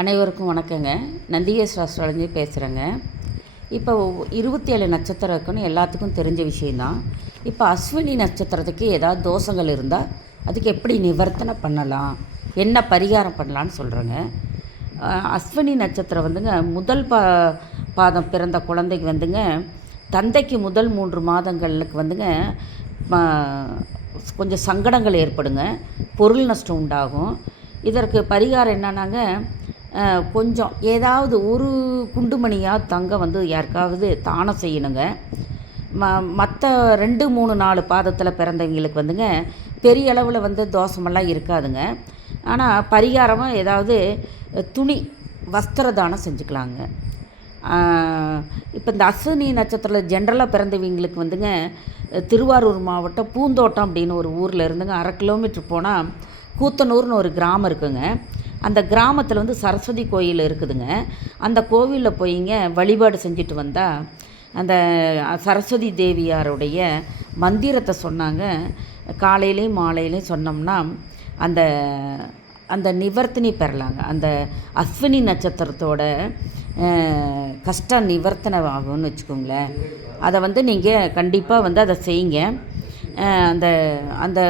அனைவருக்கும் வணக்கங்க. நந்திகேஸ்வர அஸ்ட்ராலஜி பேசுகிறேங்க இப்போ இருபத்தி ஏழு நட்சத்திரம் இருக்குன்னு எல்லாத்துக்கும் தெரிஞ்ச விஷயந்தான் இப்போ அஸ்வினி நட்சத்திரத்துக்கு ஏதாவது தோஷங்கள் இருந்தால் அதுக்கு எப்படி நிவர்த்தனை பண்ணலாம்? என்ன பரிகாரம் பண்ணலான்னு சொல்கிறேங்க அஸ்வினி நட்சத்திரம் வந்துங்க முதல் பா பாதம் பிறந்த குழந்தைக்கு வந்துங்க தந்தைக்கு முதல் மூன்று மாதங்களுக்கு வந்துங்க கொஞ்சம் சங்கடங்கள் ஏற்படுங்க. பொருள் நஷ்டம் உண்டாகும். இதற்கு பரிகாரம் என்னன்னாங்க கொஞ்சம் ஏதாவது ஒரு குண்டுமணியாக தங்க வந்து யாருக்காவது தானம் செய்யணுங்க. ம மற்ற ரெண்டு மூணு நாலு பாதத்தில் பிறந்தவங்களுக்கு வந்துங்க பெரிய அளவில் வந்து தோஷமெல்லாம் இருக்காதுங்க. ஆனால் பரிகாரமாக ஏதாவது துணி வஸ்திர தானம் செஞ்சுக்கலாங்க. இப்போ இந்த அஸ்வினி நட்சத்திரத்தில் ஜென்ரலாக பிறந்தவங்களுக்கு வந்துங்க திருவாரூர் மாவட்டம் பூந்தோட்டம் அப்படின்னு ஒரு ஊரில் இருந்துங்க அரை கிலோமீட்டர் போனால் கூத்தனூர்னு ஒரு கிராமம் இருக்குங்க. அந்த கிராமத்தில் வந்து சரஸ்வதி கோயில் இருக்குதுங்க. அந்த கோவிலில் போய்ங்க வழிபாடு செஞ்சுட்டு வந்தால் அந்த சரஸ்வதி தேவியாருடைய மந்திரத்தை சொன்னாங்க. காலையிலையும் மாலையிலையும் சொன்னோம்னா அந்த அந்த நிவர்த்தினி பெறலாங்க. அந்த அஸ்வினி நட்சத்திரத்தோட கஷ்ட நிவர்த்தனை ஆகும்னு வச்சுக்கோங்களேன். அதை வந்து நீங்கள் கண்டிப்பாக வந்து அதை செய்யுங்க. அந்த அந்த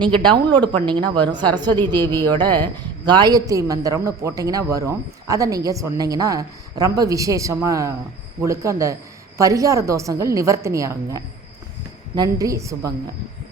நீங்கள் டவுன்லோடு பண்ணிங்கன்னா வரும். சரஸ்வதி தேவியோட காயத்ரி மந்திரம்னு போட்டிங்கன்னா வரும். அதை நீங்கள் சொன்னீங்கன்னா ரொம்ப விசேஷமாக உங்களுக்கு அந்த பரிகார தோஷங்கள் நிவர்த்தனி ஆகுங்க நன்றி சுபங்க.